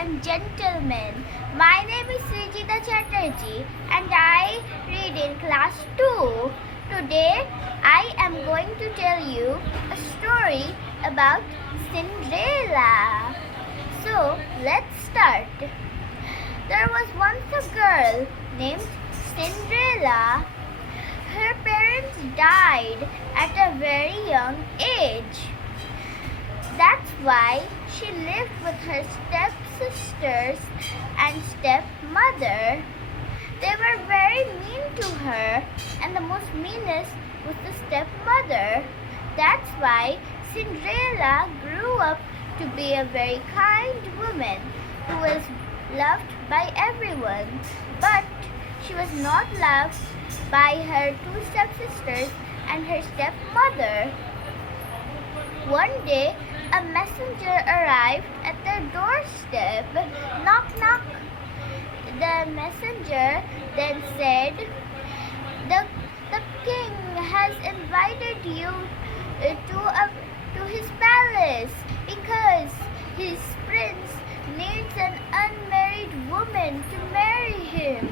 and gentlemen, my name is Srijita Chatterjee and I read in class 2. Today I am going to tell you a story about Cinderella. So let's start. There was once a girl named Cinderella. Her parents died at a very young age. That's why she lived with her stepsisters and stepmother. They were very mean to her, and the most meanest was the stepmother. That's why Cinderella grew up to be a very kind woman who was loved by everyone. But she was not loved by her two stepsisters and her stepmother. One day, a messenger arrived at their doorstep. Knock, knock. The messenger then said, The king has invited you to his palace because his prince needs an unmarried woman to marry him.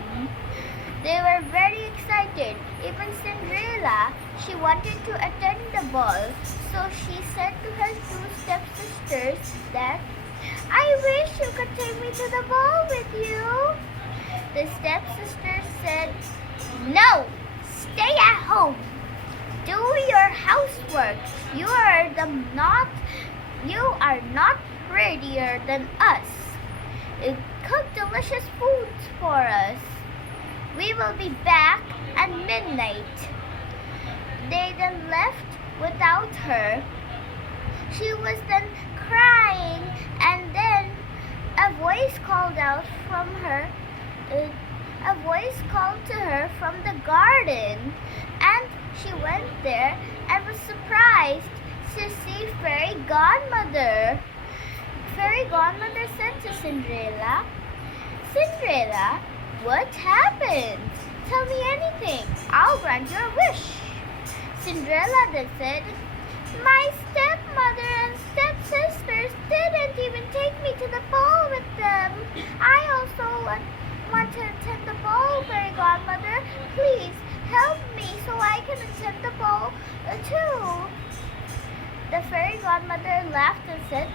They were very excited. Even Cinderella, she wanted to attend the ball. So she said to her two stepsisters that, I wish you could take me to the ball with you. The stepsisters said, No, stay at home. Do your housework. You are not prettier than us. Cook delicious foods for us. We will be back at midnight. They then left without her. She was then crying, and then a voice called out from her. A voice called to her from the garden, and she went there and was surprised to see Fairy Godmother. Fairy Godmother said to Cinderella, Cinderella, what happened? Tell me anything. I'll grant your wish. Cinderella then said, My stepmother and stepsisters didn't even take me to the ball with them. I also want to attend the ball, Fairy Godmother. Please help me so I can attend the ball too. The Fairy Godmother laughed and said,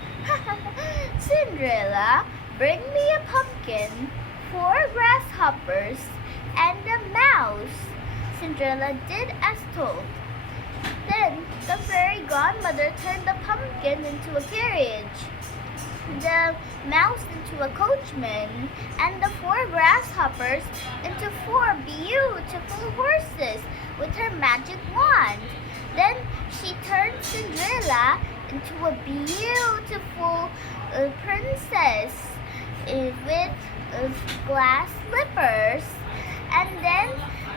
Cinderella, bring me a pumpkin, 4 grasshoppers, and a mouse. Cinderella did as told. Then the Fairy Godmother turned the pumpkin into a carriage, the mouse into a coachman, and the 4 grasshoppers into 4 beautiful horses with her magic wand. Then she turned Cinderella into a beautiful princess with glass slippers. And then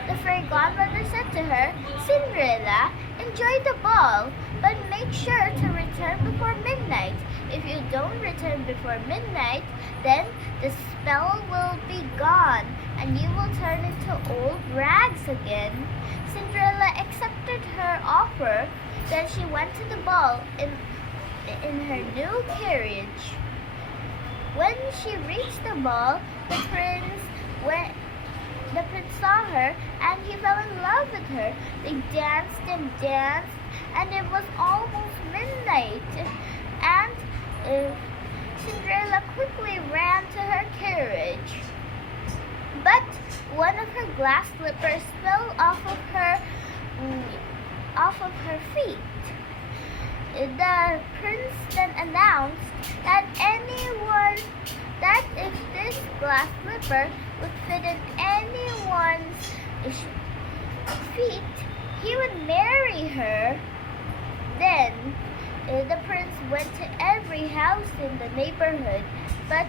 the Fairy Godmother said to her, Cinderella, enjoy the ball, but make sure to return before midnight. If you don't return before midnight, then the spell will be gone and you will turn into old rags again. Cinderella accepted her offer. Then she went to the ball in her new carriage. When she reached the ball, the prince saw her and he fell in love with her. They danced and danced, and it was almost midnight. And Cinderella quickly ran to her carriage. But one of her glass slippers fell off of her feet. The prince then announced that if this glass slipper would fit in anyone's feet, he would marry her. Then the prince went to every house in the neighborhood, but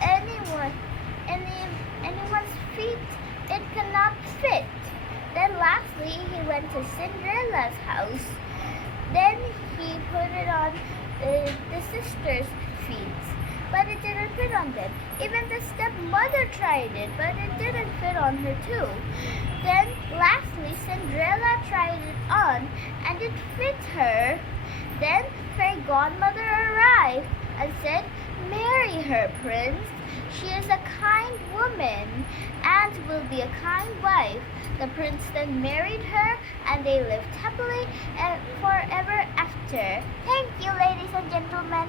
anyone's feet it cannot fit. Then lastly, he went to Cinderella's house. Then he put it on the sisters' feet, but it didn't fit on them. Even the stepmother tried it, but it didn't fit on her too. Then lastly, Cinderella tried it on, and it fit her. Then Fairy Godmother arrived and said, Mary, Marry her, Prince. She is a kind woman and will be a kind wife. The prince then married her and they lived happily and forever after. Thank you, ladies and gentlemen.